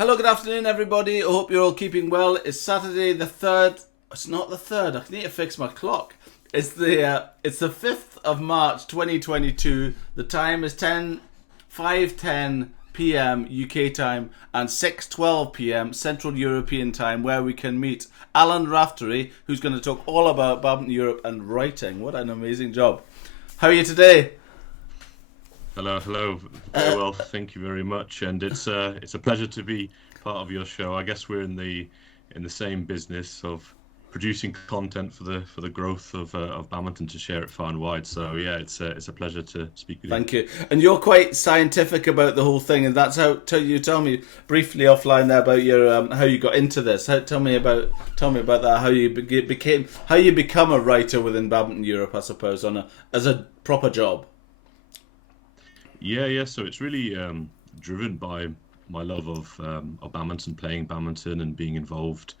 Hello, good afternoon, everybody. I hope you're all keeping well. It's Saturday the 3rd. It's not the 3rd. I need to fix my clock. It's the 5th of March 2022. The time is 5:10 p.m. UK time and 6:12 p.m. Central European time, where we can meet Alan Raftery, who's going to talk all about Badminton Europe and writing. What an amazing job. How are you today? Hello. Very well, thank you very much. And it's a pleasure to be part of your show. I guess we're in the same business of producing content for the growth of badminton to share it far and wide. So yeah, it's a pleasure to speak with you. Thank you. And you're quite scientific about the whole thing, and that's how you tell me briefly offline there about your how you got into this. Tell me about that. How you become a writer within Badminton Europe, I suppose, as a proper job. Yeah. So it's really driven by my love of badminton, playing badminton, and being involved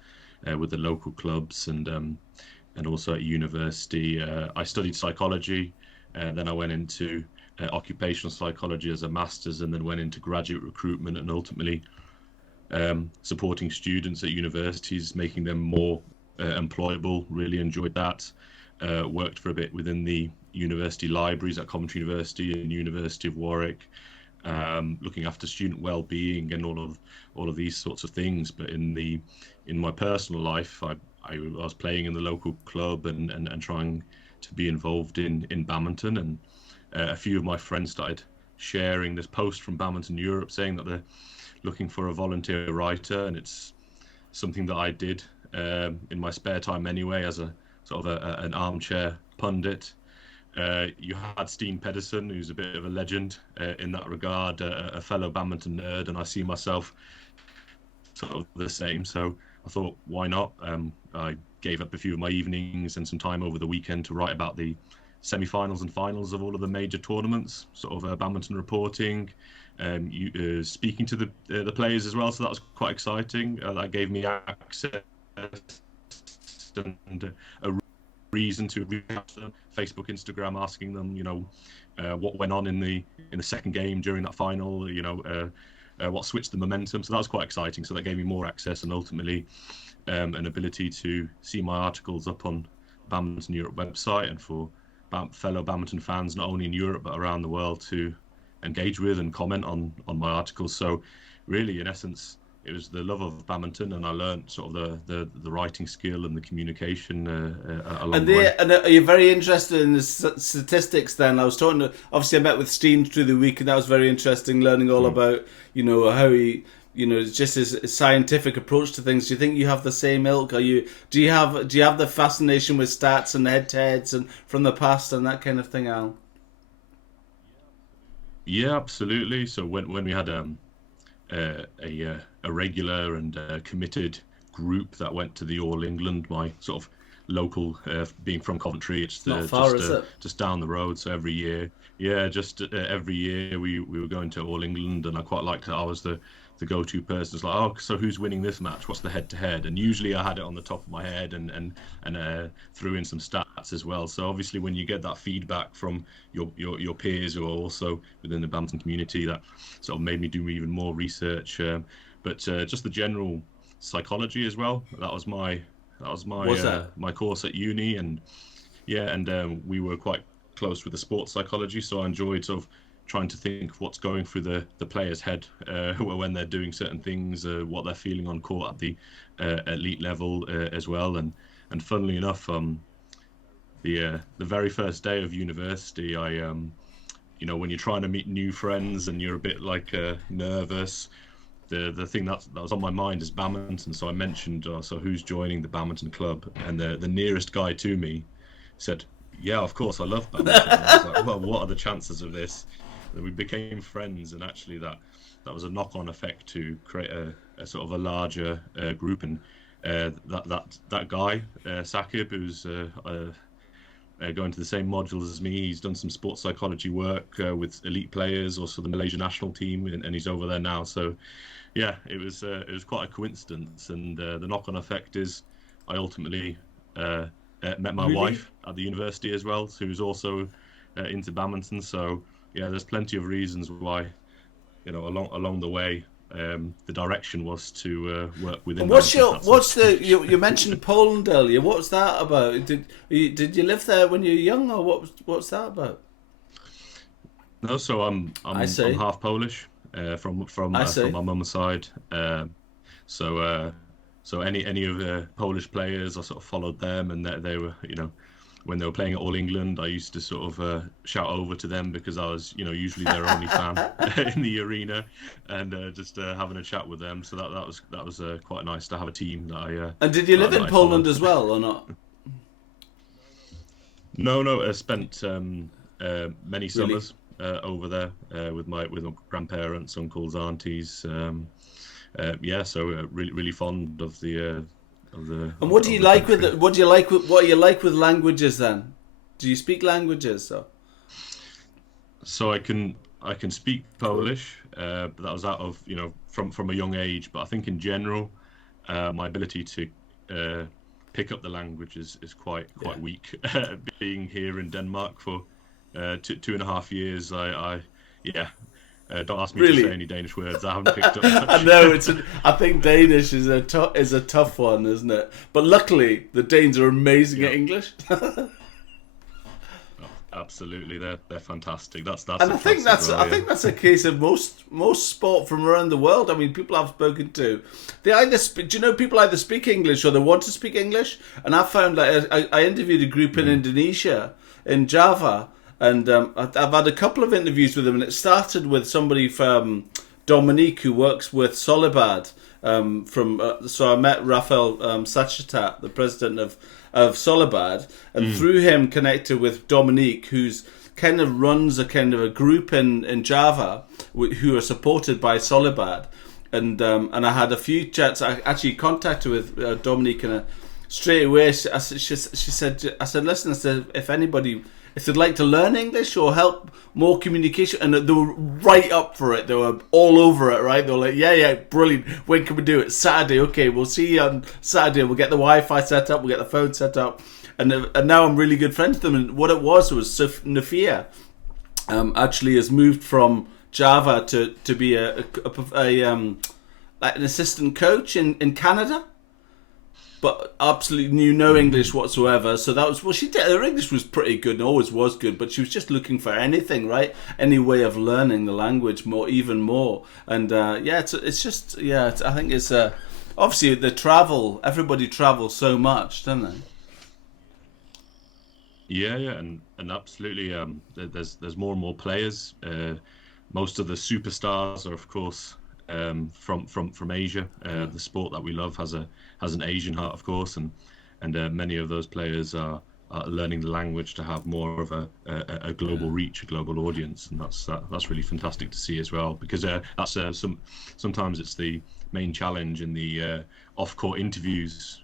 with the local clubs, and also at university. I studied psychology, and then I went into occupational psychology as a master's, and then went into graduate recruitment, and ultimately supporting students at universities, making them more employable. Really enjoyed that. Worked for a bit within the university libraries at Coventry University and University of Warwick, looking after student well-being and all of these sorts of things. But in my personal life, I was playing in the local club and trying to be involved in badminton. And a few of my friends started sharing this post from Badminton Europe saying that they're looking for a volunteer writer, and it's something that I did in my spare time anyway, as a sort of an armchair pundit. You had Steen Pederson, who's a bit of a legend in that regard, a fellow badminton nerd, and I see myself sort of the same. So I thought, why not? I gave up a few of my evenings and some time over the weekend to write about the semi-finals and finals of all of the major tournaments, sort of badminton reporting, speaking to the players as well. So that was quite exciting. That gave me access and a reason to reach out to them, Facebook, Instagram, asking them, what went on in the second game during that final, what switched the momentum. So that was quite exciting. So that gave me more access, and ultimately an ability to see my articles up on Badminton Europe website, and for fellow badminton fans, not only in Europe but around the world, to engage with and comment on my articles. So really, in essence, it was the love of badminton, and I learned sort of the writing skill and the communication along the way. And are you very interested in the statistics then? Obviously I met with Steen through the week, and that was very interesting, learning all about, how he, just his scientific approach to things. Do you think you have the same ilk? Do you have the fascination with stats and head-to-heads and from the past and that kind of thing, Al? Yeah, absolutely. So when we had a regular and committed group that went to the All England, my sort of local, being from Coventry, it's not far, is it? Just down the road. So every year, every year we were going to All England, and I quite liked that I was the go-to person. It's like, oh, so who's winning this match? What's the head-to-head? And usually I had it on the top of my head, and threw in some stats as well. So obviously, when you get that feedback from your peers who are also within the badminton community, that sort of made me do even more research. But just the general psychology as well. That was my my course at uni, and we were quite close with the sports psychology. So I enjoyed sort of trying to think of what's going through the player's head when they're doing certain things, what they're feeling on court at the elite level as well. And funnily enough, the very first day of university, I when you're trying to meet new friends and you're a bit like nervous, the thing that was on my mind is badminton. So I mentioned, so who's joining the badminton club? And the nearest guy to me said, yeah, of course, I love badminton. And I was like, well, what are the chances of this? And we became friends, and actually that was a knock-on effect to create a sort of a larger group. And that guy, Sakib, who's going to the same modules as me, he's done some sports psychology work with elite players, also the Malaysia national team, and he's over there now. So yeah, it was quite a coincidence. And the knock-on effect is I ultimately met my wife at the university as well, who's also into badminton. So yeah, there's plenty of reasons why, along the way, the direction was to work within. You mentioned Poland earlier. What was that about? Did you live there when you were young, or what's that about? No, so I'm half Polish from my mum's side. So any of the Polish players, I sort of followed them, and they were, when they were playing at All England, I used to sort of shout over to them because I was, usually their only fan in the arena, and just having a chat with them. So that was quite nice to have a team that I. And did you live in Poland as well, or not? No. I spent many summers over there with my grandparents, uncles, aunties. So really fond of the. And what do you like what are you like with languages then? Do you speak languages? So I can speak Polish, but that was out of from a young age. But I think in general, my ability to pick up the language is quite weak. Being here in Denmark for 2.5 years, don't ask me to say any Danish words. I haven't picked up much. I know I think Danish is a tough one, isn't it? But luckily, the Danes are amazing at English. Absolutely, they're fantastic. That's. And I think that's a case of most sport from around the world. I mean, people I've spoken to, people either speak English or they want to speak English. And I found I interviewed a group in Indonesia, in Java. And I've had a couple of interviews with them, and it started with somebody from Dominique who works with Solibad. So I met Rafael Sachetat, the president of Solibad, and through him connected with Dominique, who's kind of runs a group in Java who are supported by Solibad. And I had a few chats. I actually contacted with Dominique, and straight away she said, listen, if they'd like to learn English or help more communication, and they were right up for it. They were all over it, right? They were like, yeah, brilliant. When can we do it? Saturday. Okay, we'll see you on Saturday. We'll get the Wi-Fi set up. We'll get the phone set up. And now I'm really good friends with them. And what it was Nafia actually has moved from Java to be an assistant coach in Canada. But absolutely knew no English whatsoever. So that was, she did. Her English was pretty good and always was good, but she was just looking for anything, right? Any way of learning the language even more. And I think it's obviously the travel. Everybody travels so much, don't they? Yeah, and absolutely. There's more and more players. Most of the superstars are, of course, from Asia. The sport that we love has an Asian heart, of course, and many of those players are learning the language to have more of a global reach, a global audience, and that's really fantastic to see as well, because that's sometimes it's the main challenge in the off-court interviews.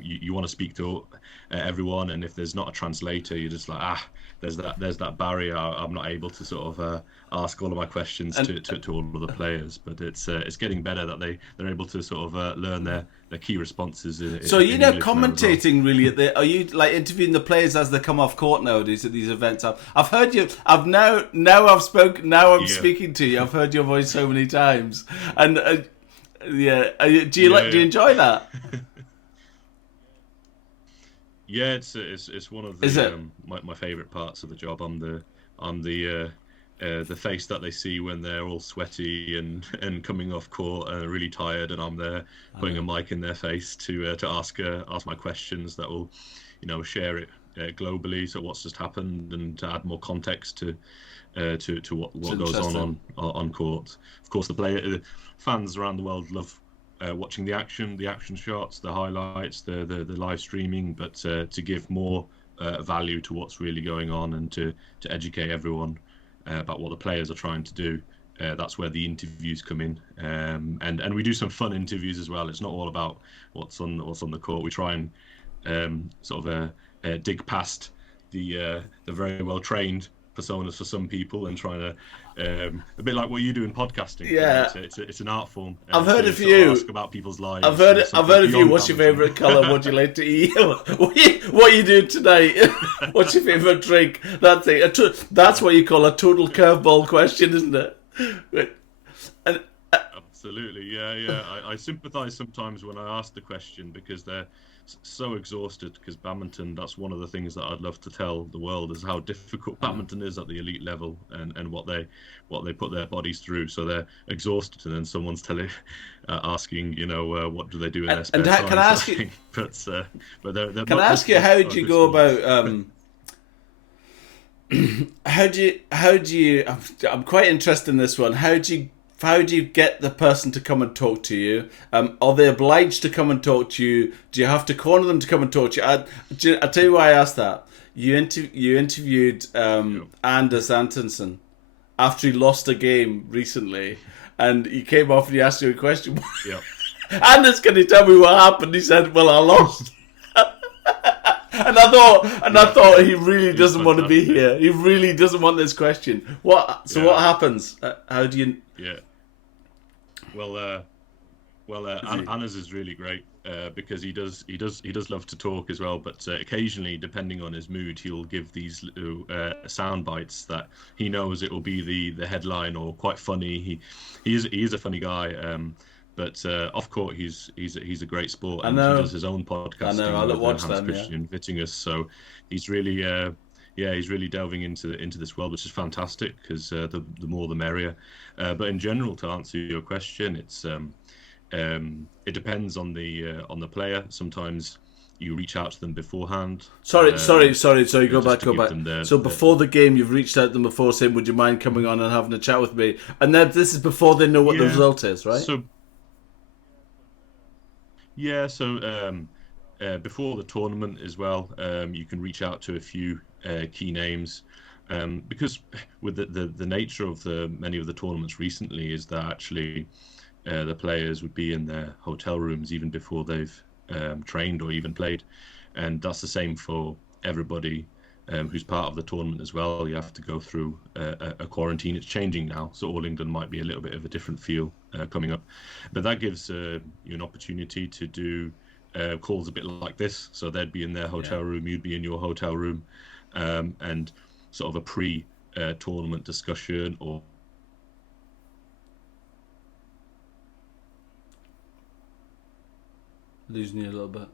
You want to speak to everyone, and if there's not a translator, you're just like, there's that barrier. I'm not able to sort of ask all of my questions to all of the players. But it's getting better that they're able to sort of learn their key responses. So you know, commentating really are you like interviewing the players as they come off court nowadays at these events? I've heard you. I'm speaking to you. I've heard your voice so many times, and do you enjoy that? Yeah, it's one of the my favourite parts of the job. I'm the face that they see when they're all sweaty and coming off court and really tired, and I'm there putting a mic in their face to ask my questions that will, share it globally. So what's just happened, and to add more context to what goes on court. Of course, the fans around the world love watching the action shots, the highlights, the live streaming, but to give more value to what's really going on, and to educate everyone about what the players are trying to do. That's where the interviews come in, and we do some fun interviews as well. It's not all about what's on the court. We try and sort of dig past the very well trained personas for some people, and trying to a bit like what you do in podcasting. Yeah, it's an art form. I've heard of you. Ask about people's lives. I've heard of you. What's your favourite colour? What do you like to eat? What you do tonight? What's your favourite drink? That's it. That's what you call a total curveball question, isn't it? absolutely. Yeah. I sympathise sometimes when I ask the question because they're so exhausted. Because badminton, that's one of the things that I'd love to tell the world is how difficult badminton is at the elite level, and what they put their bodies through. So they're exhausted, and then someone's asking, what do they do in their spare time? Can I ask you? But they're Can I ask you how do you go about? How do you? I'm quite interested in this one. How do you get the person to come and talk to you? Are they obliged to come and talk to you? Do you have to corner them to come and talk to you? I'll tell you why I asked that. You interviewed Anders Antonsen after he lost a game recently, and he came off and he asked you a question. Yeah. Anders, can you tell me what happened? He said, "Well, I lost." And I thought he really doesn't want to be here. He really doesn't want this question. What happens? How do you? Yeah. Well, Anders is really great because he does love to talk as well. But occasionally, depending on his mood, he'll give these sound bites that he knows it will be the headline or quite funny. He is a funny guy. But off court, he's a great sport, and he does his own podcasting. I know. I'll watch them. Christian Vittingus, so he's really, he's really delving into this world, which is fantastic because the more the merrier. But in general, to answer your question, it depends on the player. Sometimes you reach out to them beforehand. Sorry. Go back. So before the game, you've reached out to them before, saying, "Would you mind coming on and having a chat with me?" And then this is before they know what the result is, right? So before the tournament as well, you can reach out to a few key names because with the nature of many of the tournaments recently is that actually the players would be in their hotel rooms even before they've trained or even played, and that's the same for everybody who's part of the tournament as well. You have to go through a quarantine. It's changing now, so All England might be a little bit of a different feel coming up, but that gives you an opportunity to do calls a bit like this. So they'd be in their hotel room, you'd be in your hotel room, and sort of a pre-tournament discussion or losing you a little bit.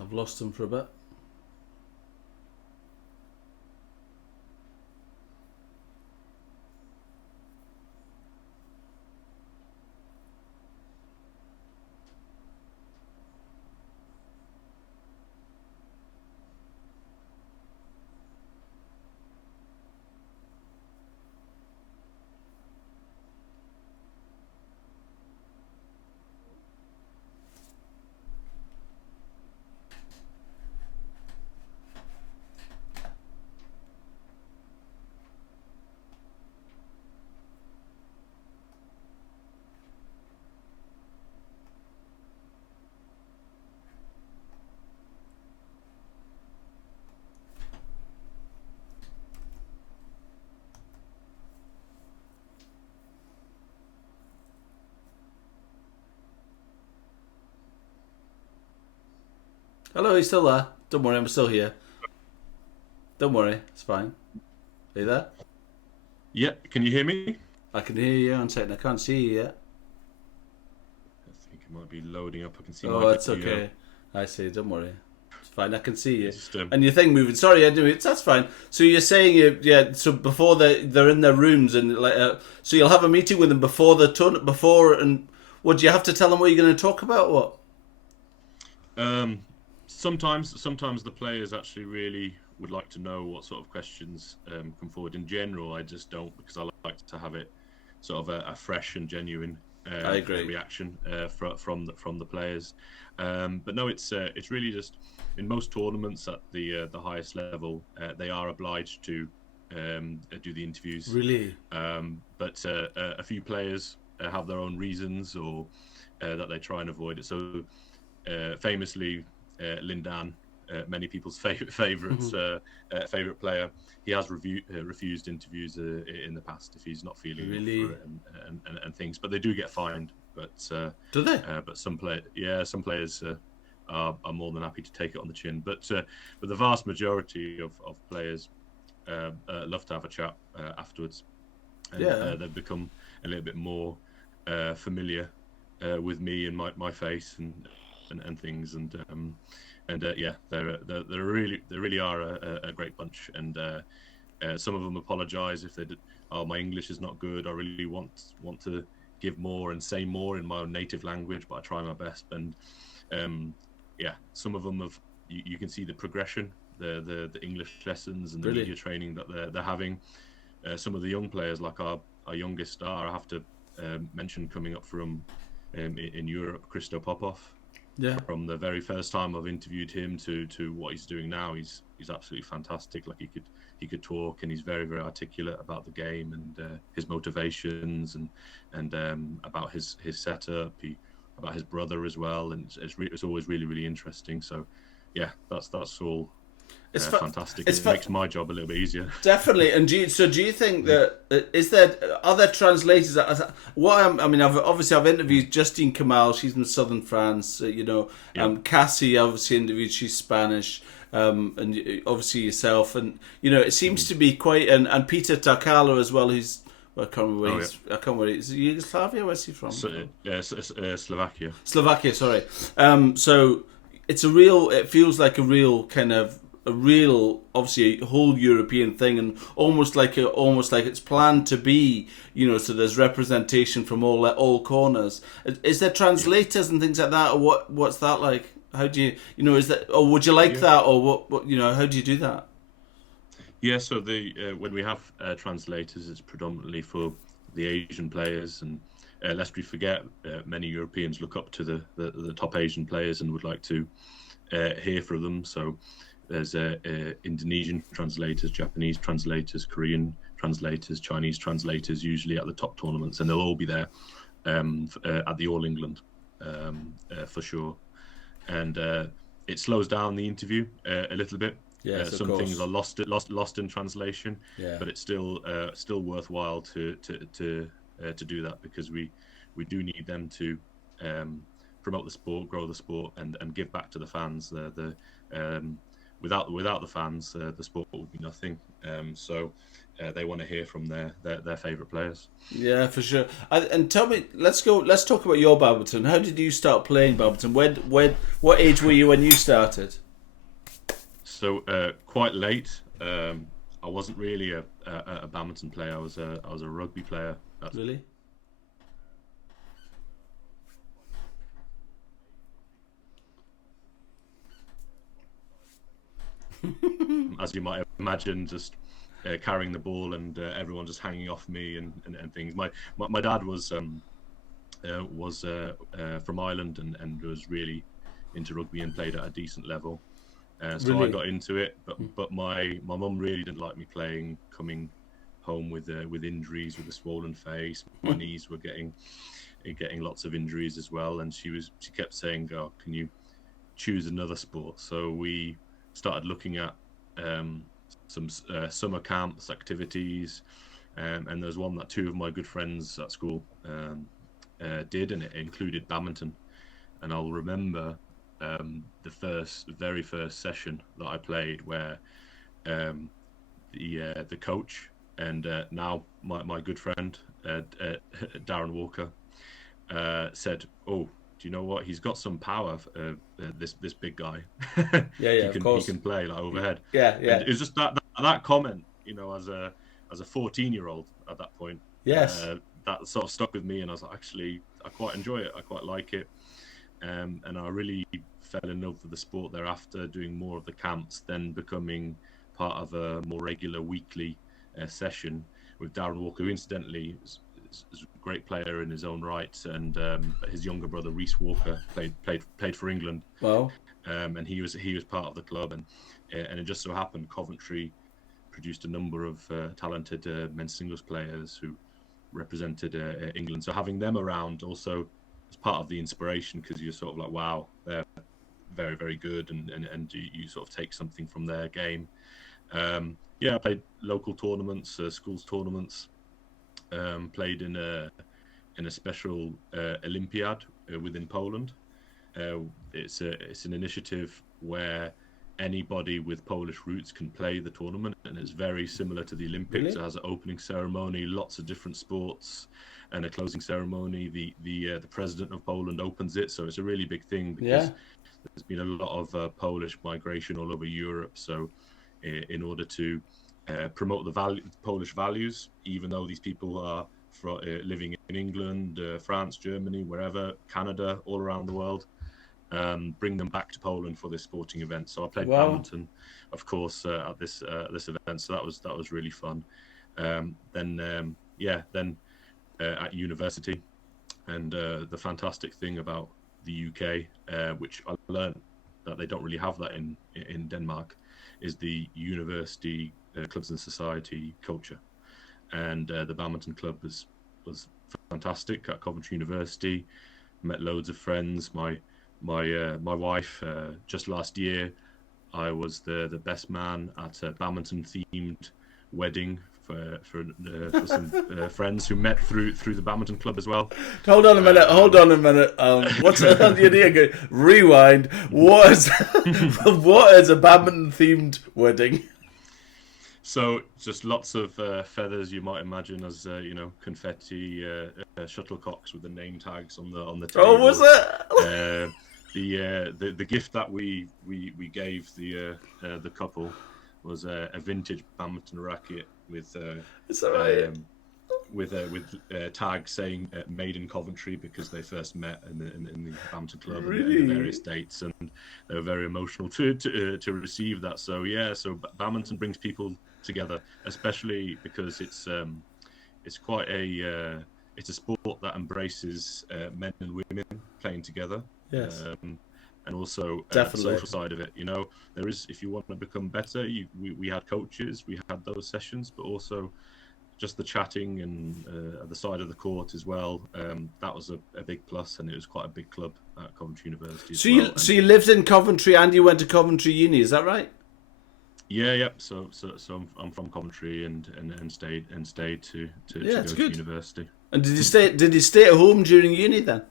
I've lost him for a bit. Hello, he's still there. Don't worry, I'm still here. Don't worry, it's fine. Are you there? Yeah, can you hear me? I can hear you. I'm saying I can't see you yet. I think it might be loading up. I can see. Oh, it's okay. I see. Don't worry. It's fine. I can see you. Just, and your thing moving. Sorry, I do. That's fine. So you're saying So before they're in their rooms and so you'll have a meeting with them before the tournament. And what do you have to tell them what you're going to talk about? What? Sometimes the players actually really would like to know what sort of questions come forward. In general, I just don't, because I like to have it sort of a fresh and genuine reaction from the players. But no, it's really just in most tournaments at the highest level, they are obliged to do the interviews. Really? But a few players have their own reasons or that they try and avoid it. So famously, Lindan, many people's favorite player, he has refused interviews in the past if he's not feeling Really? up for it and things. But they do get fined. But do they? But some players are more than happy to take it on the chin. But the vast majority of players love to have a chat afterwards, and they've become a little bit more familiar with me and my face and things, and yeah, they really are a great bunch, and some of them apologise if they did. Oh, my English is not good. I really want to give more and say more in my own native language, but I try my best. And yeah, some of them have. You can see the progression, the English lessons and the media training that they're having. Some of the young players, like our youngest star, I have to mention coming up from in Europe, Christo Popov. Yeah. From the very first time I've interviewed him to what he's doing now, he's absolutely fantastic. Like he could talk, and he's very, very articulate about the game and his motivations and about his setup, about his brother as well, and it's always really, really interesting. So yeah, that's all. It's fantastic. It makes my job a little bit easier. Definitely. And do you think that is there other translators? I've interviewed Justine Kamal. She's in southern France. Cassie obviously interviewed. She's Spanish. And obviously yourself. And it seems to be quite. And Peter Takala as well. Who's I can't remember. I can't remember. Is it Yugoslavia? Where's he from? Slovakia. Slovakia. Sorry. So it's a real. It feels like a real kind of. Obviously a whole European thing, and almost like it's planned to be, so there's representation from all corners. Is there translators and things like that, or what's that like? How do you, is that, or would you like that, or what, how do you do that? Yeah, so when we have translators, it's predominantly for the Asian players, and lest we forget, many Europeans look up to the top Asian players and would like to hear from them. So there's Indonesian translators, Japanese translators, Korean translators, Chinese translators, usually at the top tournaments, and they'll all be there at the All England for sure. And it slows down the interview a little bit. Yes, some things are lost in translation, but it's still worthwhile to do that, because we do need them to promote the sport, grow the sport, and give back to the fans. Without the fans, the sport would be nothing. So they want to hear from their favourite players. Yeah, for sure. And tell me, let's talk about your badminton. How did you start playing badminton? What age were you when you started? So quite late. I wasn't really a badminton player. I was a rugby player. Really? As you might imagine, just carrying the ball and everyone just hanging off me and things. My dad was from Ireland and was really into rugby and played at a decent level. So really? I got into it, but my mum really didn't like me playing. Coming home with injuries, with a swollen face, my knees were getting lots of injuries as well, and she kept saying, "Oh, can you choose another sport?" So we started looking at some summer camps, activities, and there's one that two of my good friends at school did, and it included badminton. And I'll remember the very first session that I played, where the coach and now my good friend Darren Walker said, "Oh, do you know what? He's got some power. This big guy. Of course. He can play like overhead." Yeah. And it was just that comment, as a 14-year-old at that point. Yes. That sort of stuck with me, and I was like, actually, I quite enjoy it. I quite like it, and I really fell in love with the sport thereafter. Doing more of the camps, then becoming part of a more regular weekly session with Darren Walker, who incidentally is a great player in his own right, and his younger brother Reece Walker played for England. Wow. And he was part of the club, and it just so happened Coventry produced a number of talented men's singles players who represented England. So having them around also part of the inspiration, because you're sort of like, wow, they're very, very good, and you sort of take something from their game. I played local tournaments, schools tournaments. Played in a special Olympiad within Poland. It's an initiative where anybody with Polish roots can play the tournament, and it's very similar to the Olympics. Really? It has an opening ceremony, lots of different sports, and a closing ceremony. The president of Poland opens it, so it's a really big thing, because there's been a lot of Polish migration all over Europe. So in order to promote the Polish values, even though these people are living in England, France, Germany, wherever, Canada, all around the world, bring them back to Poland for this sporting event. So I played badminton, of course, at this event. So that was really fun. Then at university, and the fantastic thing about the UK, which I learned that they don't really have that in Denmark, is the university clubs and society culture. And the badminton club was fantastic at Coventry University. Met loads of friends. My wife, just last year, I was the best man at a badminton themed wedding for some friends who met through the badminton club as well. Hold on a minute. What's rewind? What is a badminton themed wedding? So just lots of feathers, you might imagine, as confetti, shuttlecocks with the name tags on the table. Oh, was it? The gift that we gave the couple was a vintage badminton racket with tags saying "Made in Coventry," because they first met in the badminton club in the various dates, and they were very emotional to receive that. So badminton brings people together, especially because it's quite it's a sport that embraces men and women playing together. Yes. And also Definitely. social side of it, there is, if you want to become better, we had coaches, we had those sessions, but also just the chatting and at the side of the court as well. That was a big plus, and it was quite a big club at Coventry University. So you lived in Coventry and you went to Coventry Uni, is that right? Yeah. So I'm from Coventry and stayed to go to university. And did you stay at home during uni then?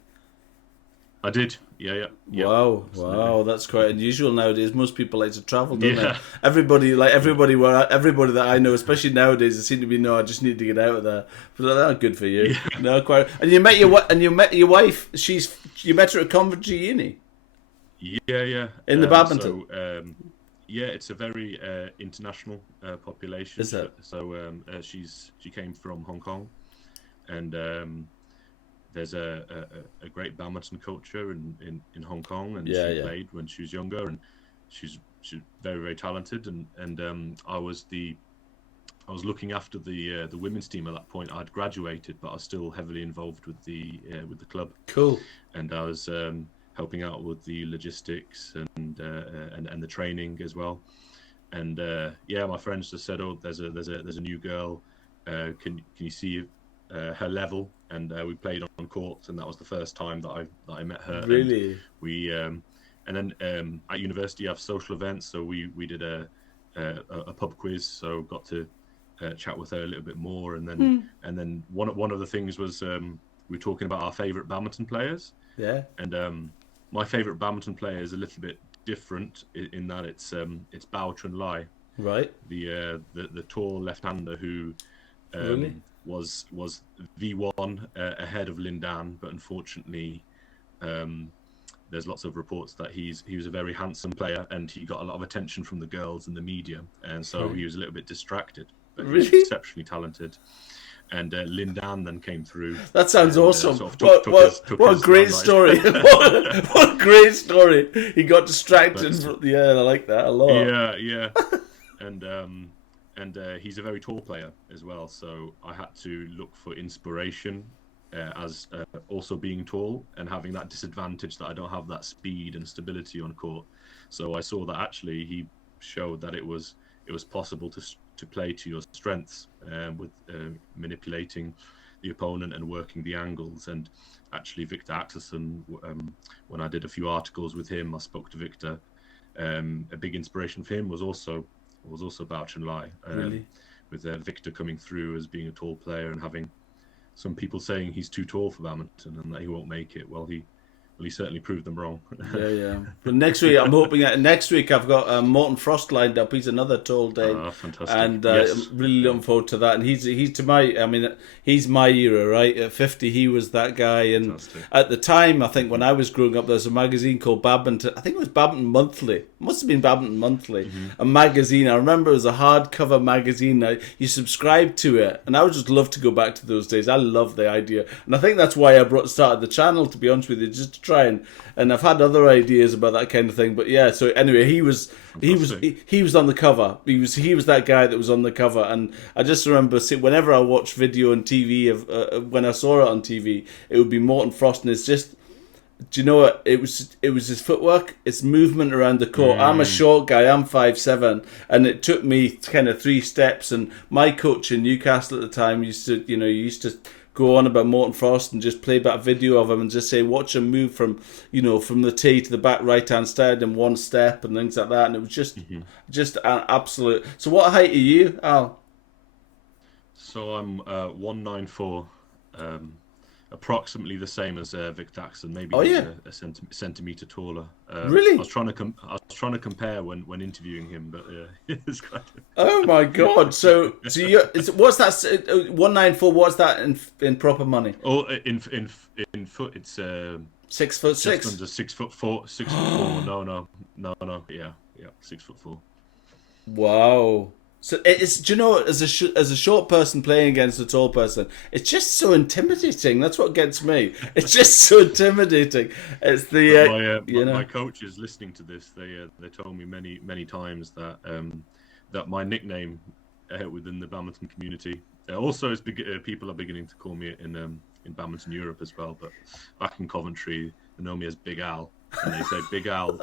I did. Yeah. Wow, that's quite unusual nowadays. Most people like to travel, don't they? Everybody that I know, especially nowadays, they seem to be, no, I just need to get out of there. But that's good for you. Yeah. No, quite. And you met your wife. You met her at Coventry Uni. Yeah. In the badminton. So, it's a very international population. Is it? So she came from Hong Kong, and there's a great badminton culture in Hong Kong, and she played when she was younger, and she's very, very talented, and I was looking after the women's team at that point. I'd graduated, but I was still heavily involved with the club. Cool. And I was helping out with the logistics and the training as well. And my friends just said, "Oh, there's a new girl. Can you see her level?" And we played on court, and that was the first time that I met her. Really? And we and then at university you have social events, so we did a pub quiz, so got to chat with her a little bit more, and then one of the things was we were talking about our favourite badminton players. Yeah. And my favourite badminton player is a little bit different in that it's Bao Chun Lai. Right. The tall left-hander who was V1 ahead of Lindan, but unfortunately there's lots of reports that he was a very handsome player, and he got a lot of attention from the girls and the media, and so he was a little bit distracted, but he was exceptionally talented. And Lindan then came through. That sounds awesome. What a great story. what a great story. He got distracted. I like that a lot. Yeah. And he's a very tall player as well. So I had to look for inspiration as also being tall and having that disadvantage that I don't have that speed and stability on court. So I saw that actually he showed that it was possible to play to your strengths with manipulating the opponent and working the angles. And actually, Victor Axelsen, when I did a few articles with him, I spoke to Victor. A big inspiration for him was also Bao Chunlai. Really? With Victor coming through as being a tall player and having some people saying he's too tall for badminton and that he won't make it. Well, he certainly proved them wrong. Yeah. But next week, I'm hoping next week I've got Morten Frost lined up. He's another tall Dane. Fantastic. And Yes. I'm really looking forward to that. And he's my era, right? At 50, he was that guy. And Fantastic. at the time, I think when I was growing up, there was a magazine called Badminton. I think it was Badminton Monthly. It must have been Badminton Monthly. A magazine. I remember it was a hardcover magazine. Now, you subscribed to it. And I would just love to go back to those days. I love the idea. And I think that's why I started the channel, to be honest with you, just to try and I've had other ideas about that kind of thing, but yeah. So anyway, he was on the cover. He was that guy that was on the cover, and I just remember whenever I watched video on TV of when I saw it on TV, it would be Morten Frost, and it's just, do you know what? It was his footwork, its movement around the court. I'm a short guy. I'm 5'7", and it took me kind of 3 steps. And my coach in Newcastle at the time used to go on about Morten Frost and just play back video of him and just say, watch him move from the tee to the back right hand side in 1 step and things like that. And it was just an absolute. So what height are you, Al? So I'm 194, approximately the same as Victor Axelsen, maybe a centimeter taller. Really? I was trying to compare when interviewing him, but it's quite. Oh my God! So what's that? 194. What's that in proper money? Oh, in foot, it's 6 foot just 6. under 6'4". 6'4". No. Yeah. 6'4". Wow. So it's, do you know, as a short person playing against a tall person, it's just so intimidating. That's what gets me. It's just so intimidating. It's the my coaches listening to this, they told me many times that that my nickname within the badminton community also is people are beginning to call me in Badminton Europe as well. But back in Coventry, they know me as Big Al, and they say Big Al.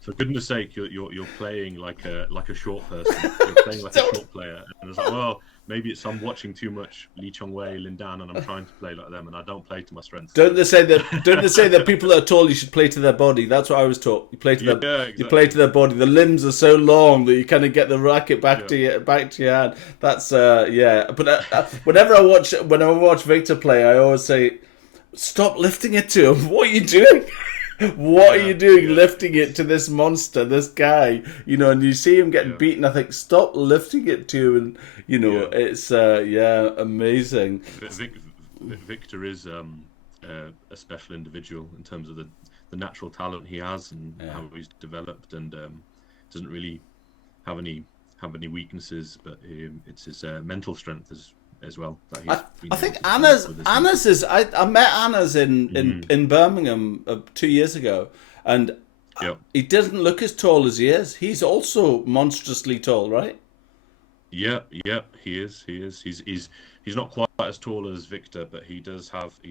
For goodness sake, you're playing like a short person. You're playing like a short player. And it's like, well, maybe it's I'm watching too much Lee Chong-wei, Lin Dan, and I'm trying to play like them, and I don't play to my strengths. Don't they say that people that are tall, you should play to their body? That's what I was taught. You play to exactly. You play to their body. The limbs are so long that you kind of get the racket back to your hand. That's But whenever I watch Victor play, I always say, stop lifting it to him. What are you doing? What are you doing lifting it to this monster, this guy? And you see him getting beaten. I think, stop lifting it to him. And, it's, amazing. Victor is a special individual in terms of the natural talent he has and how he's developed, and doesn't really have any weaknesses, but it's his mental strength as well. I think Anna's is. I met Anna's in Birmingham 2 years ago, and he doesn't look as tall as he is. He's also monstrously tall, right? Yeah, he is. He's not quite as tall as Victor, but he's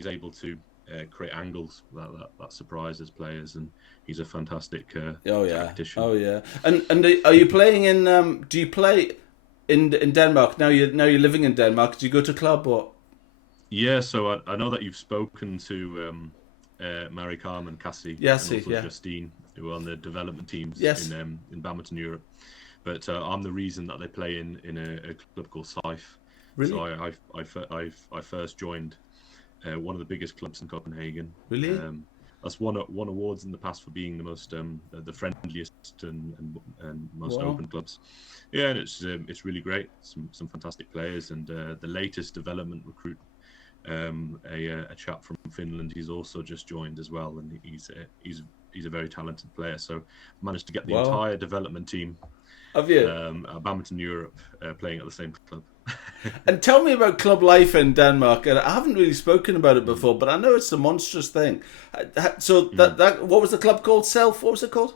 able to create angles that surprises players, and he's a fantastic tactician. Oh yeah. And are you playing in? Do you play in Denmark now? You're living in Denmark. Do you go to club or? Yeah, so I know that you've spoken to Mary Carmen, Cassie, and also Justine, who are on the development teams in Badminton Europe. But I'm the reason that they play in a club called Seif. Really? So I first joined one of the biggest clubs in Copenhagen. Really? That's won awards in the past for being the most the friendliest and most open clubs. Yeah, and it's really great. Some fantastic players, and the latest development recruit, a chap from Finland. He's also just joined as well, and he's a very talented player. So managed to get the entire development team. Have you? Badminton Europe playing at the same club. And tell me about club life in Denmark. And I haven't really spoken about it before, but I know it's a monstrous thing. So that what was the club called? Self? What was it called?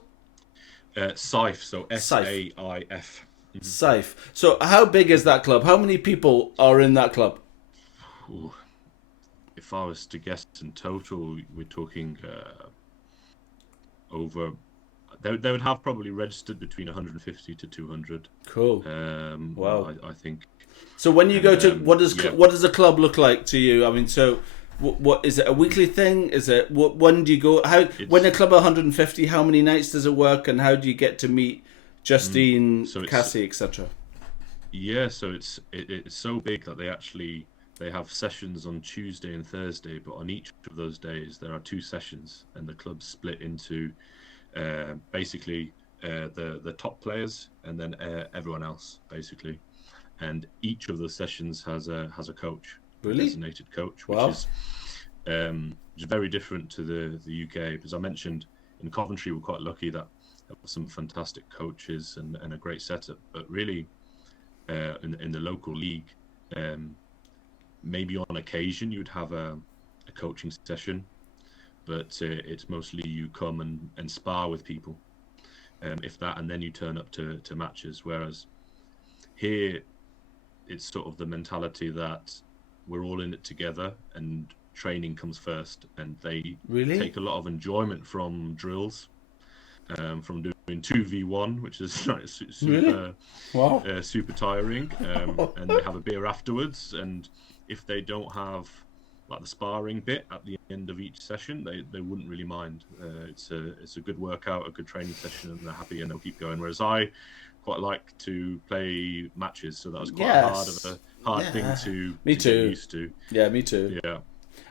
Seif. So SAIF. Seif. So how big is that club? How many people are in that club? Ooh. If I was to guess in total, we're talking over. They would have probably registered between 150 to 200. Cool. Wow. I think. So when you go to what does a club look like to you? I mean, so what is it, a weekly thing? Is it when do you go? When a club of 150, how many nights does it work, and how do you get to meet Justine, Cassie, etc.? Yeah, so it's so big that they have sessions on Tuesday and Thursday, but on each of those days there are 2 sessions, and the club's split into basically the top players and then everyone else basically, and each of those sessions has a coach, really? A designated coach, which is very different to the UK, because I mentioned in Coventry we're quite lucky that there were some fantastic coaches and a great setup, but really in the local league, maybe on occasion you'd have a coaching session, but it's mostly you come and spar with people, if that, and then you turn up to matches. Whereas here, it's sort of the mentality that we're all in it together, and training comes first, and they take a lot of enjoyment from drills, from doing 2v1, which is like, super tiring, and they have a beer afterwards, and if they don't have like the sparring bit at the end of each session, they wouldn't really mind. It's a good workout, a good training session, and they're happy and they'll keep going. Whereas I quite like to play matches, so that was quite hard thing to get used to. Yeah, me too. Yeah,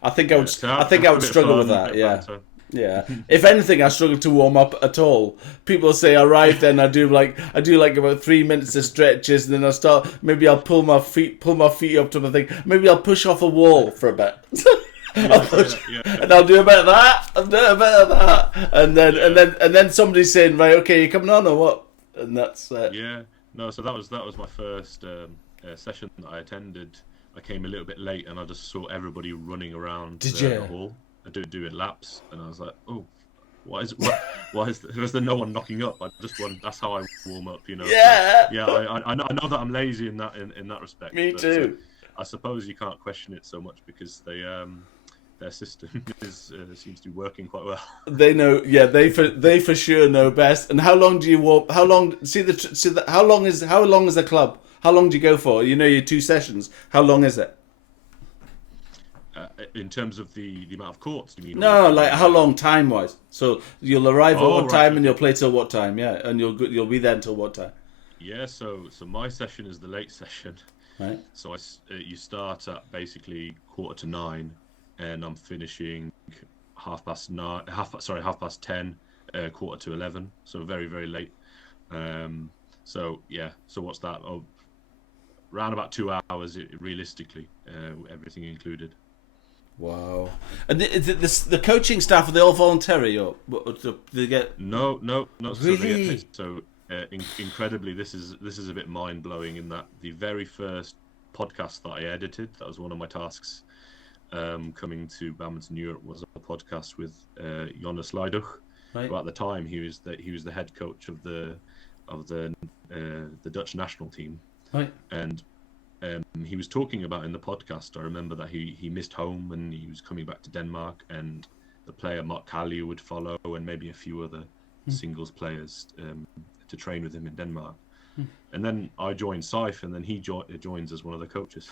I think I would struggle with that. Yeah. Yeah. If anything, I struggle to warm up at all. People say I arrive, then I do like about 3 minutes of stretches, and then maybe I'll pull my feet up to the thing. Maybe I'll push off a wall for a bit. And I'll do a bit of that. I'll do a bit of that, and then somebody's saying, right, okay, you coming on or what? And that's it. Yeah. No. So that was my first session that I attended. I came a little bit late, and I just saw everybody running around the hall. I doing laps, and I was like, "Oh, why is there no one knocking up?" That's how I warm up, you know. Yeah. So, yeah. I know that I'm lazy in that respect. Me too. I suppose you can't question it so much because their system seems to be working quite well. They know, yeah. They for sure know best. And how long do you walk? How long? How long is the club? How long do you go for? You know, your 2 sessions. How long is it? In terms of the amount of courts, you mean? No, like how long time-wise? So you'll arrive at what time and you'll play till what time? Yeah, and you'll be there until what time? Yeah, so my session is the late session. Right. So you start at basically 8:45, and I'm finishing 10:30, 11:15. So very, very late. So yeah. So what's that? Oh, around about 2 hours realistically, everything included. Wow. And is it the coaching staff, are they all voluntary, or do they get? No, not really. So incredibly, this is a bit mind blowing in that the very first podcast that I edited, that was one of my tasks, coming to Badminton Europe, was a podcast with Jonas Leiduch. Right. But at the time, he was the head coach of the Dutch national team. Right. And he was talking about in the podcast, I remember that he missed home and he was coming back to Denmark, and the player Mark Callie would follow, and maybe a few other singles players to train with him in Denmark. And then I joined SIFE, and then he joins as one of the coaches.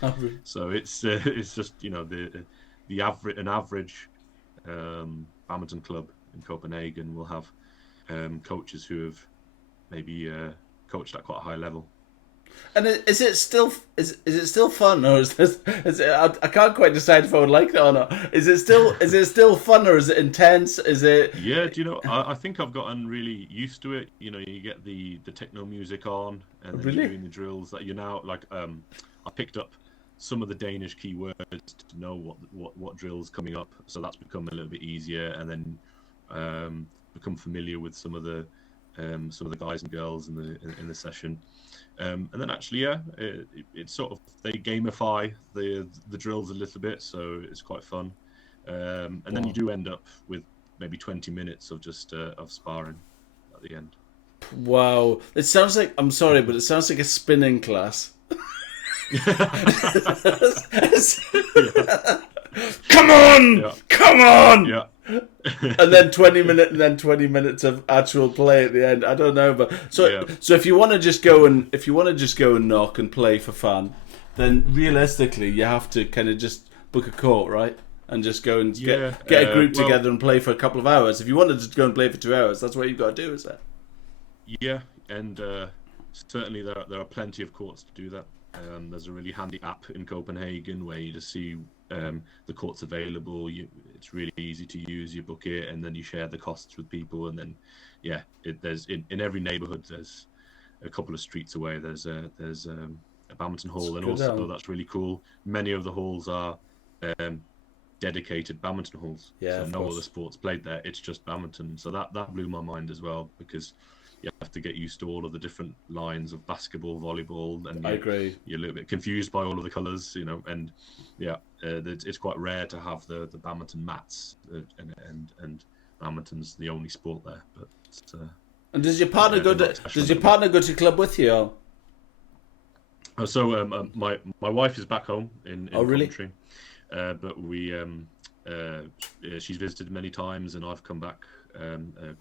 Oh, really? So it's just, you know, an average badminton club in Copenhagen will have coaches who have maybe coached at quite a high level. And is it still fun, or is it, I can't quite decide if I would like that or not. Is it still fun, or is it intense? Is it? Yeah, do you know? I think I've gotten really used to it. You know, you get the techno music on, and then you're doing the drills. That you're now like, I picked up some of the Danish keywords to know what drills coming up, so that's become a little bit easier, and then become familiar with some of the guys and girls in the session. And then actually, it's sort of, they gamify the drills a little bit, so it's quite fun. And then you do end up with maybe 20 minutes of just of sparring at the end. Wow, it sounds like, I'm sorry, but it sounds like a spinning class. Come on! Yeah. Come on! Yeah. And then 20 minutes of actual play at the end. I don't know, but Yeah. so if you want to just go and knock and play for fun, then realistically you have to kind of just book a court, right? And just go and get a group together and play for a couple of hours. If you wanted to go and play for 2 hours, that's what you've got to do, is it? Yeah, and certainly there are plenty of courts to do that. There's a really handy app in Copenhagen where you just see the courts available. It's really easy to use. You book it, and then you share the costs with people. And then, there's in every neighbourhood. There's a couple of streets away. There's a badminton hall, and also that's really cool. Many of the halls are dedicated badminton halls. Yeah, so no other sports played there. It's just badminton. So that blew my mind as well, because you have to get used to all of the different lines of basketball, volleyball, and I agree. You're a little bit confused by all of the colours, and it's quite rare to have the badminton mats, and badminton's the only sport there. But and does your partner go to club with you? So my wife is back home in really? Coventry, but we she's visited many times, and I've come back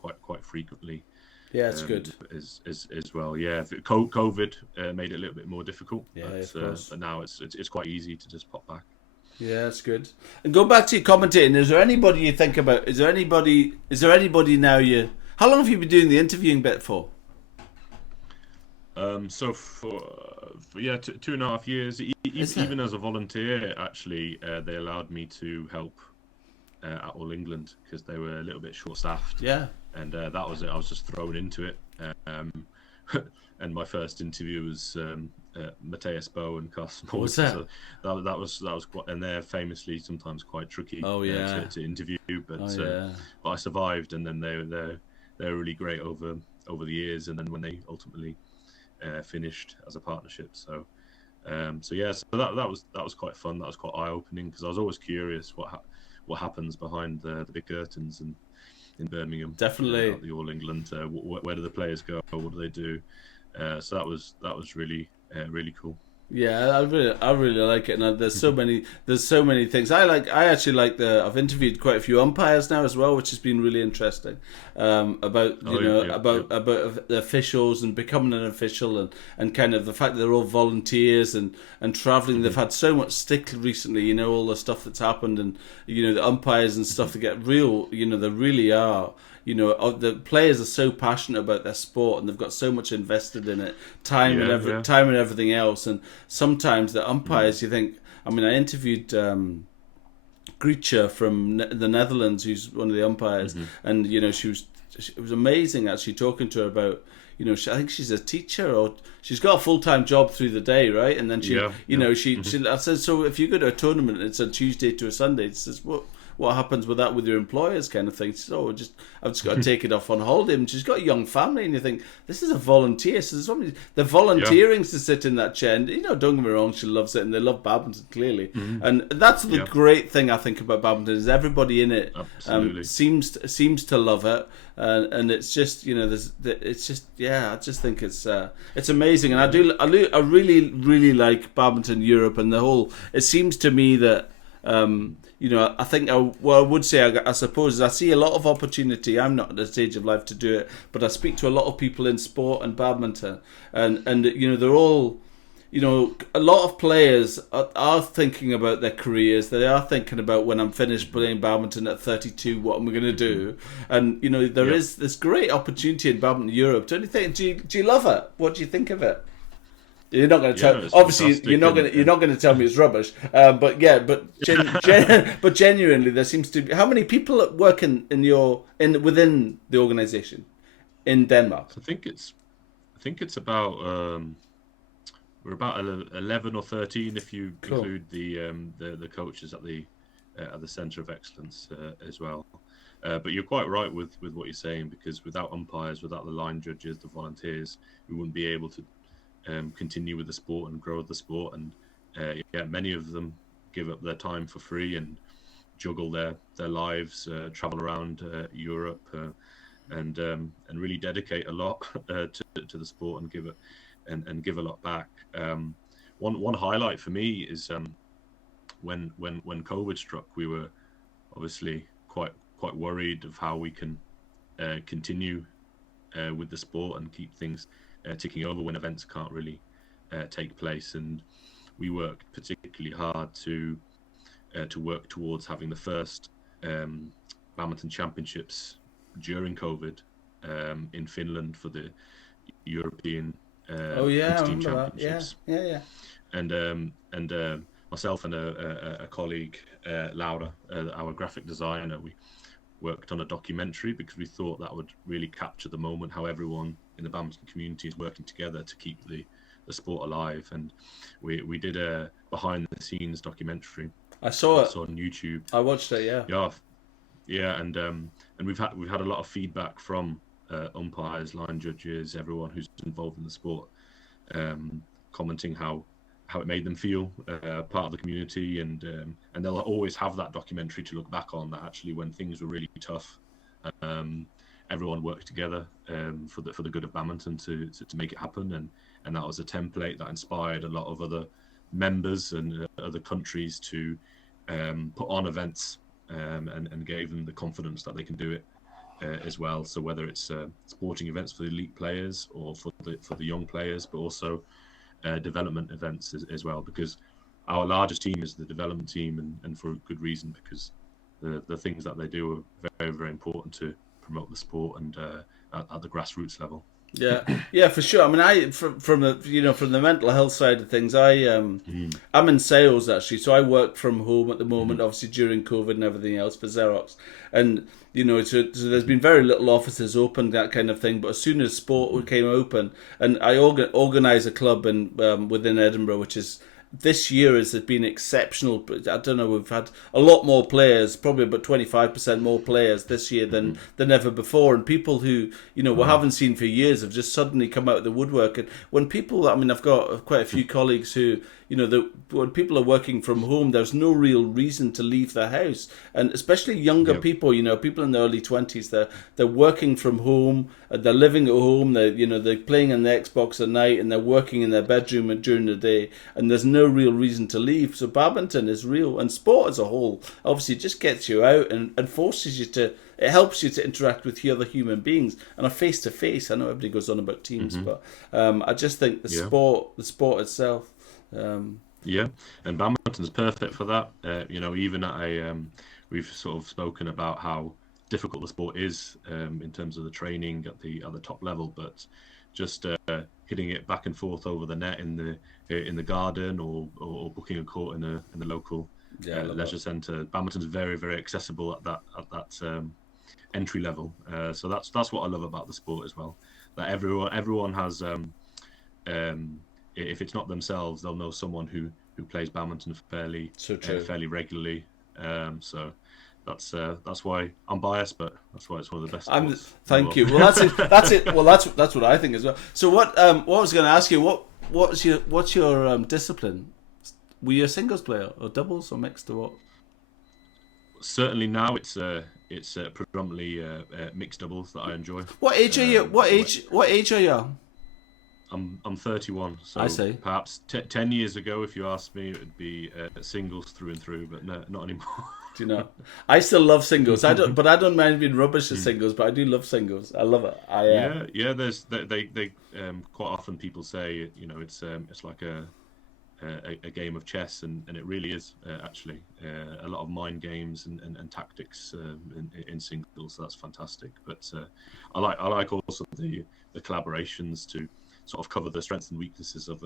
quite frequently. Yeah, it's good. As well. Yeah, COVID made it a little bit more difficult. Yeah, of course. But now it's quite easy to just pop back. Yeah, that's good. And go back to your commentating. Is there anybody you think about? Is there anybody now you? How long have you been doing the interviewing bit for? So for 2.5 years, even as a volunteer, actually, they allowed me to help at All England because they were a little bit short-staffed. Yeah. And that was it. I was just thrown into it. And my first interview was Matthias Bow and Carsten. What was that? So that was quite, and they're famously sometimes quite tricky. Oh yeah. To interview, but I survived, and then they're really great over the years, and then when they ultimately finished as a partnership. So that was quite fun. That was quite eye opening because I was always curious what happens behind the big curtains and in Birmingham. Definitely. The All England. Where do the players go? What do they do? So that was really cool. Yeah, I really like it, and there's so many things I like. I've interviewed quite a few umpires now as well, which has been really interesting. About the officials and becoming an official, and kind of the fact that they're all volunteers and traveling. Mm-hmm. They've had so much stick recently, all the stuff that's happened, and the umpires and stuff that get real. They really are. The players are so passionate about their sport, and they've got so much invested in it, time and everything else. And sometimes the umpires, you think. I mean, I interviewed Grietje from the Netherlands, who's one of the umpires, and it was amazing actually talking to her about. I think she's a teacher, or she's got a full-time job through the day, right? And then I said, so if you go to a tournament, it's a Tuesday to a Sunday. She says, what happens with that with your employers kind of thing? She says, I've just got to take it off on holiday. And she's got a young family, and you think, this is a volunteer. So they're volunteering to sit in that chair. And, don't get me wrong, she loves it, and they love badminton, clearly. Mm-hmm. And that's the great thing I think about badminton, is everybody in it seems to love it. And it's just, I just think it's amazing. And I really, really like Badminton Europe, and it seems to me that, I think I would say, I suppose I see a lot of opportunity. I'm not at the stage of life to do it, but I speak to a lot of people in sport and badminton, and they're all, a lot of players are thinking about their careers. They are thinking about, when I'm finished playing badminton at 32, what am I going to do? And there is this great opportunity in Badminton Europe. Don't you think? Do you love it? What do you think of it? You're not going to tell. Obviously, you're not going to tell me it's rubbish. But genuinely, there seems to be. How many people work within the organisation in Denmark? I think it's about we're about 11 or 13 if you include the coaches at the Centre of Excellence as well. But you're quite right with what you're saying, because without umpires, without the line judges, the volunteers, we wouldn't be able to continue with the sport and grow the sport. And many of them give up their time for free and juggle their lives, travel around Europe, and really dedicate a lot to the sport and give a lot back. One highlight for me is when COVID struck, we were obviously quite quite worried of how we can continue with the sport and keep things ticking over when events can't really take place. And we worked particularly hard to work towards having the first badminton championships during COVID in Finland for the European team championships. Yeah. And myself and a colleague, Laura, our graphic designer, we worked on a documentary because we thought that would really capture the moment, how everyone in the badminton community is working together to keep the sport alive. And we did a behind the scenes documentary. I saw it. It's on YouTube. I watched it. Yeah, and we've had a lot of feedback from umpires, line judges, everyone who's involved in the sport, commenting how it made them feel part of the community, and they'll always have that documentary to look back on, that actually when things were really tough, everyone worked together for the good of badminton to make it happen, and that was a template that inspired a lot of other members and other countries to put on events and gave them the confidence that they can do it as well. So whether it's sporting events for the elite players or for the young players, but also development events as well, because our largest team is the development team, and for a good reason, because the things that they do are very, very important to promote the sport and at the grassroots level. Yeah, for sure. I mean, from the mental health side of things, I'm in sales actually, so I work from home at the moment, obviously during COVID and everything else for Xerox, and so there's been very little offices open, that kind of thing. But as soon as sport came open, and I organise a club within Edinburgh, which is, this year has been exceptional. I don't know, we've had a lot more players, probably about 25% more players this year than ever before. And people who, we haven't seen for years have just suddenly come out of the woodwork. And when people, I mean, I've got quite a few colleagues who, when people are working from home, there's no real reason to leave the house. And especially younger people, people in their early 20s, they're working from home, they're living at home, they're playing on the Xbox at night, and they're working in their bedroom during the day, and there's no real reason to leave. So badminton is real, and sport as a whole obviously just gets you out and forces you to, it helps you to interact with other human beings and a face to face. I know everybody goes on about teams, but I just think the sport itself. And badminton's perfect for that. Even at we've sort of spoken about how difficult the sport is in terms of the training at the top level, but just hitting it back and forth over the net in the garden or booking a court in the local leisure centre. Badminton's very, very accessible at that entry level. So that's what I love about the sport as well. That everyone has. If it's not themselves, they'll know someone who plays badminton fairly regularly. So that's why I'm biased, but that's why it's one of the best sports. Thank you. Well, that's it. Well, that's what I think as well. So what I was going to ask you, what's your discipline? Were you a singles player or doubles or mixed or what? Certainly now it's predominantly mixed doubles that I enjoy. What age are you? What age are you? I'm 31, so I see. Perhaps 10 years ago, if you asked me, it would be singles through and through, but no, not anymore. Do you know? I still love singles. I don't mind being rubbish at singles, but I do love singles. I love it. There's they quite often people say it's like a game of chess, and it really is actually a lot of mind games and tactics in singles. So that's fantastic. But I like also the collaborations to sort of cover the strengths and weaknesses of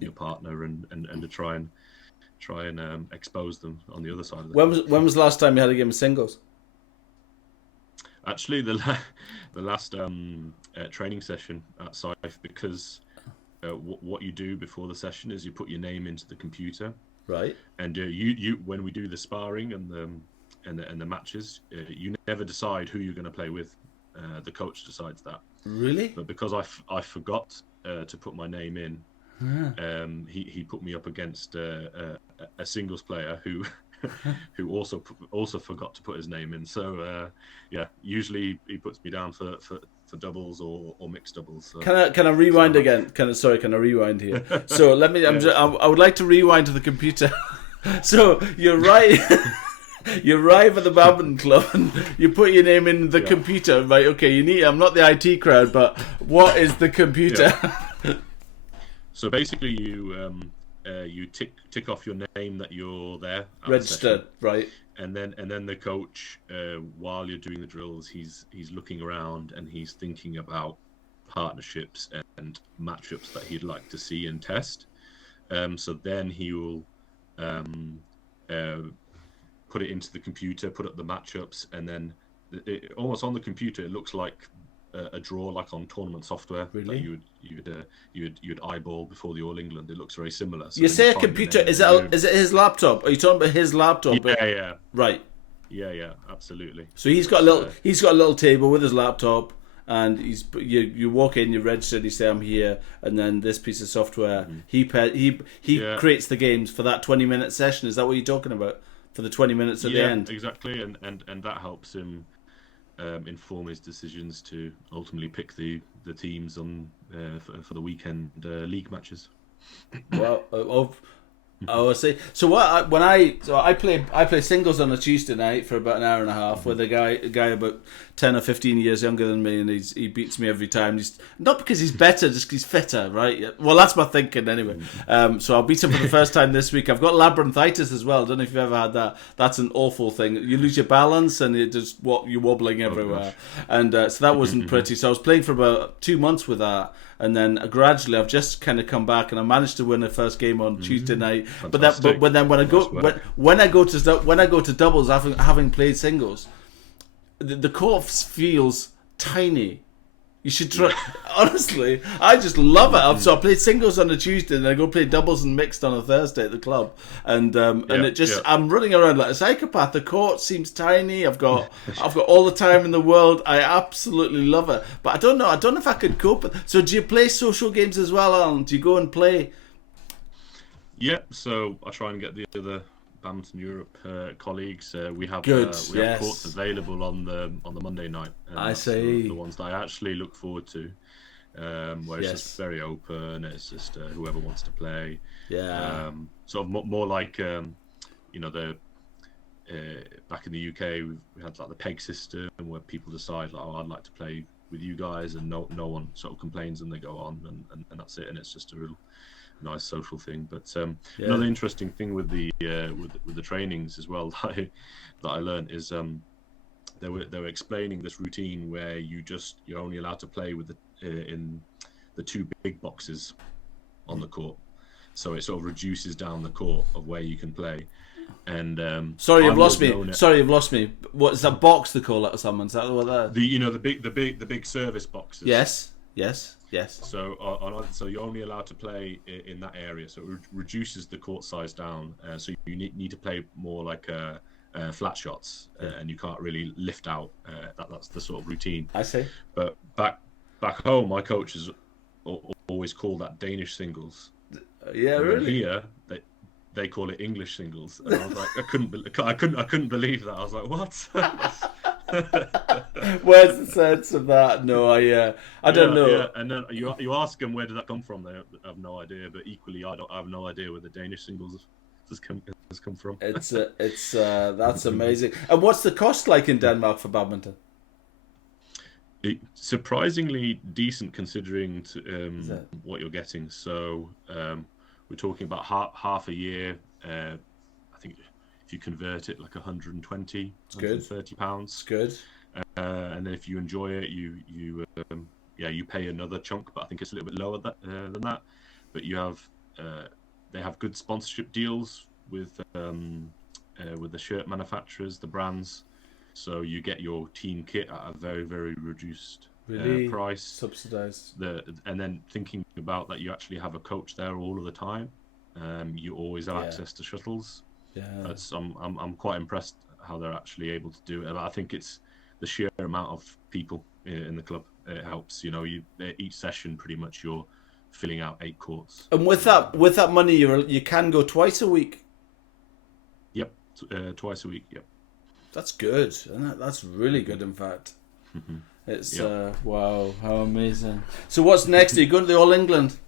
your partner and to try and expose them on the other side of the When was the last time you had a game of singles? Actually, the last training session at SIFE, because what you do before the session is you put your name into the computer, right? And you when we do the sparring and the matches, you never decide who you're going to play with. The coach decides that. Really? But because I forgot to put my name in, he put me up against a singles player who also forgot to put his name in. So usually he puts me down for doubles or mixed doubles. So. Can I rewind again? Can I rewind here? So let me. I would like to rewind to the computer. So you're right. You arrive at the badminton club and you put your name in the computer, right? Okay, I'm not the IT crowd, but what is the computer? So basically, you tick off your name that you're there, Registered, right? And then the coach, while you're doing the drills, he's looking around and he's thinking about partnerships and matchups that he'd like to see and test. So then he will put it into the computer, put up the matchups, and then almost on the computer it looks like a draw, like on tournament software. Really? That you'd eyeball before the All England. It looks very similar. So you say a computer? Is it his laptop? Are you talking about his laptop? Yeah. Right. Yeah, absolutely. So he's got a little table with his laptop, and you walk in, you register, you say I'm here, and then this piece of software he creates the games for that 20-minute session. Is that what you're talking about? For the 20 minutes at the end? Exactly, and that helps him inform his decisions to ultimately pick the teams on for the weekend league matches. Well, I see. So I play singles on a Tuesday night for about an hour and a half with a guy about 10 or 15 years younger than me, and he beats me every time. He's not because he's better, just because he's fitter, right? Well, that's my thinking anyway. So I'll beat him for the first time this week. I've got labyrinthitis as well. I don't know if you've ever had that. That's an awful thing. You lose your balance and you're wobbling everywhere, and so that wasn't pretty. So I was playing for about 2 months with that. And then gradually, I've just kind of come back, and I managed to win the first game on Tuesday night. Fantastic. But then when I go to doubles, having played singles, the court feels tiny. You should try. Honestly, I just love it. So I played singles on a Tuesday, and I go play doubles and mixed on a Thursday at the club, and I'm running around like a psychopath. The court seems tiny. I've got all the time in the world. I absolutely love it, but I don't know if I could cope. So do you play social games as well, Alan? Do you go and play? Yeah, so I try and get the other Badminton Europe colleagues. We have courts available on the Monday night. I see. The ones that I actually look forward to, where it's just very open. It's just whoever wants to play. Yeah. Sort of more like the back in the UK we had like the peg system where people decide like, I'd like to play with you guys, and no one sort of complains, and they go on, and that's it, and it's just a real nice social thing. But another interesting thing with the trainings as well that I learned is they were explaining this routine where you're only allowed to play with in the two big boxes on the court, so it sort of reduces down the court of where you can play. And sorry, you've lost me. What is that box they call it or something? Is that what that? The big service boxes. Yes. So you're only allowed to play in that area, so it reduces the court size down. So you need to play more like flat shots, and you can't really lift out. That's the sort of routine. I see. But back home, my coaches always call that Danish singles. Yeah, and really. Here they call it English singles, and I was like, I couldn't believe that. I was like, what? Where's the sense of that? No, I don't know. Yeah, and then you ask them where did that come from? They have no idea. But equally, I have no idea where the Danish singles has come from. It's that's amazing. And what's the cost like in Denmark for badminton? Surprisingly decent considering what you're getting. So we're talking about half a year. I think if you convert it, like 120, £130. It's good. And then if you enjoy it, you pay another chunk, but I think it's a little bit lower than that. But you have they have good sponsorship deals with the shirt manufacturers, the brands. So you get your team kit at a very, very reduced price, subsidized. And then thinking about that, you actually have a coach there all of the time. You always have access to shuttles. Yeah, I'm quite impressed how they're actually able to do it. And I think it's the sheer amount of people in the club. It helps. Each session pretty much you're filling out 8 courts. And with that money, you can go twice a week. Yep, twice a week. Yep. That's good, and that's really good. In fact, it's wow, how amazing. So what's next? Are you going to the All England?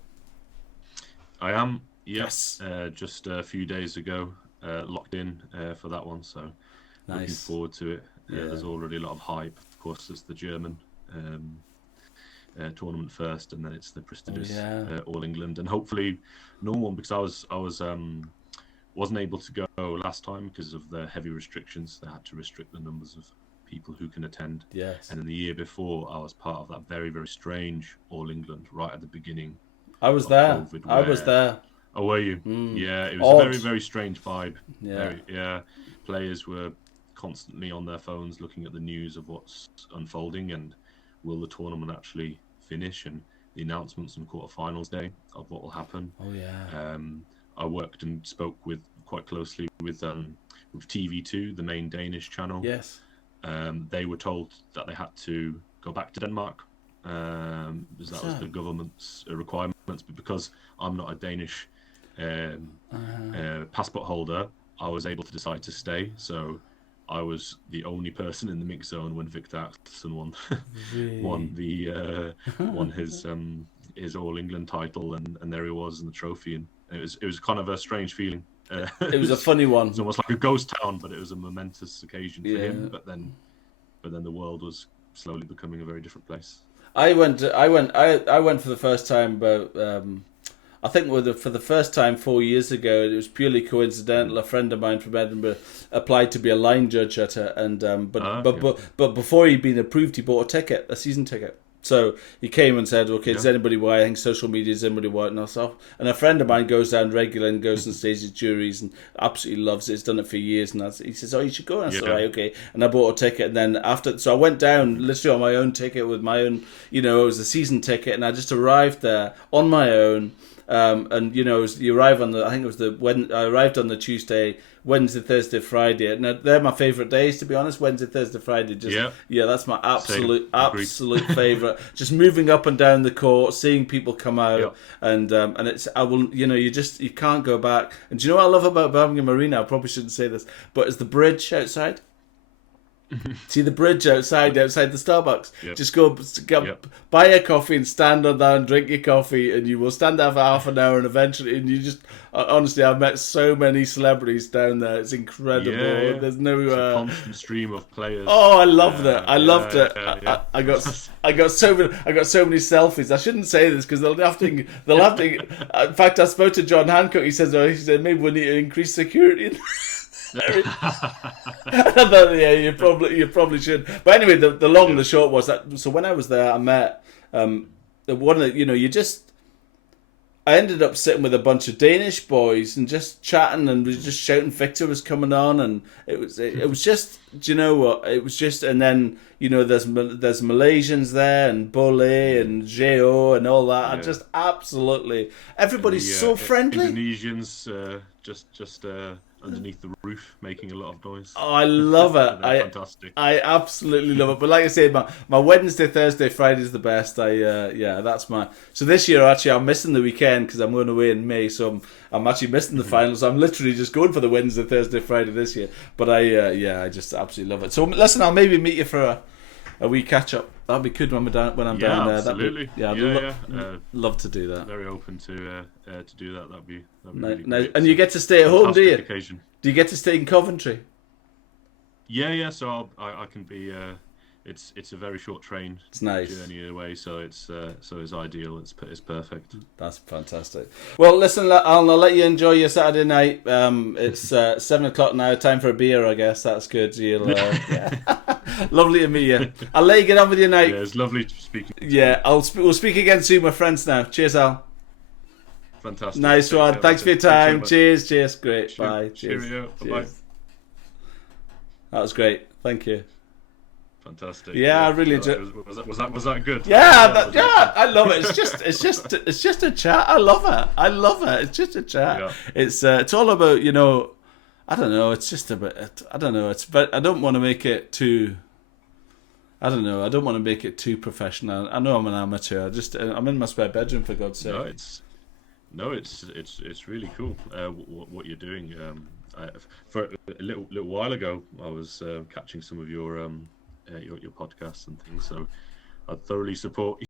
I am. Yes. Just a few days ago, locked in for that one. So Looking Nice. forward to it. Yeah. There's already a lot of hype. Of course, there's the German tournament first, and then it's the prestigious All England, and hopefully normal one, because I wasn't able to go last time because of the heavy restrictions. They had to restrict the numbers of people who can attend. Yes. And in the year before, I was part of that very, very strange All England right at the beginning. I was there. COVID, I was there. Oh, were you? Mm. Yeah, it was Odd. a very, very strange vibe. Yeah. Players were constantly on their phones looking at the news of what's unfolding and will the tournament actually finish, and the announcements on quarterfinals day of what will happen. Oh yeah. I worked and spoke quite closely with TV2, the main Danish channel. Yes. They were told that they had to go back to Denmark because that was the government's requirements. But because I'm not a Danish passport holder, I was able to decide to stay. So I was the only person in the mix zone when Victor Axelsen won his All England title, and there he was in the trophy, and it was kind of a strange feeling. It was a funny one. It was almost like a ghost town, but it was a momentous occasion for him. But then the world was slowly becoming a very different place. I went for the first time about I think for the first time 4 years ago. It was purely coincidental. A friend of mine from Edinburgh applied to be a line judge at it, and but before he'd been approved, he bought a season ticket. So he came and said, "Okay, does anybody want? I think social media is anybody want?" And myself and a friend of mine goes down regularly and goes and stays at juries and absolutely loves it. He's done it for years, and he says, "Oh, you should go." And I said, "Right, okay." And I bought a ticket, and then so I went down literally on my own ticket with my own, it was a season ticket, and I just arrived there on my own. And you arrive on I arrived on the Tuesday, Wednesday, Thursday, Friday. Now they're my favourite days, to be honest. Wednesday, Thursday, Friday. That's my absolute favourite. Just moving up and down the court, seeing people come out, and it's you can't go back. And do you know what I love about Birmingham Arena? I probably shouldn't say this, but it's the bridge outside. See the bridge outside the Starbucks. Just go buy a coffee and stand on that and drink your coffee, and you will stand there for half an hour, and eventually, and you just honestly, I've met so many celebrities down there. It's incredible. There's no it's a constant stream of players. Oh, I loved it. I loved it. I got so many selfies. I shouldn't say this because they'll have to. In fact, I spoke to John Hancock. He said maybe we need to increase security. I thought, you probably should. But anyway, the long and the short was that. So when I was there, I met one of the, I ended up sitting with a bunch of Danish boys and just chatting and was just shouting. Victor was coming on, and it was just, do you know what? It was just, and then there's Malaysians there and Bole and Geo and all that. And just absolutely everybody's so friendly. Indonesians just underneath the roof making a lot of noise. Oh, I love it. Fantastic. I absolutely love it. But like I said, my Wednesday, Thursday, Friday is the best. That's my. So this year actually I'm missing the weekend because I'm going away in May. So I'm actually missing the finals. I'm literally just going for the Wednesday, Thursday, Friday this year. But I just absolutely love it. So listen, I'll maybe meet you for a wee catch up. That'd be good when I'm down there. Absolutely. Love to do that. Very open to do that. That'd be nice. Really great. And you get to stay at home, do you? Occasion. Do you get to stay in Coventry? Yeah. So I can be. It's a very short train. It's nice journey away, so it's ideal. It's perfect. That's fantastic. Well, listen, I'll let you enjoy your Saturday night. It's 7:00 now. Time for a beer, I guess. That's good. Lovely to meet you. I'll let you get on with your night. Yeah, it's lovely speaking. Yeah, we'll speak again soon, my friends. Now, cheers, Al. Fantastic. Nice one. Thanks for your time. Cheers. Great. Bye. Cheerio. Bye. That was great. Thank you. Fantastic. Yeah, I really enjoyed. Was that good? Yeah, I love it. It's just a chat. I love it. It's just a chat. Yeah. It's all about, I don't know. It's just a bit. I don't know. But I don't want to make it too. I don't know. I don't want to make it too professional. I know I'm an amateur. I'm in my spare bedroom, for God's sake. It's really cool what you're doing. For a little while ago, I was catching some of your podcasts and things, so I thoroughly support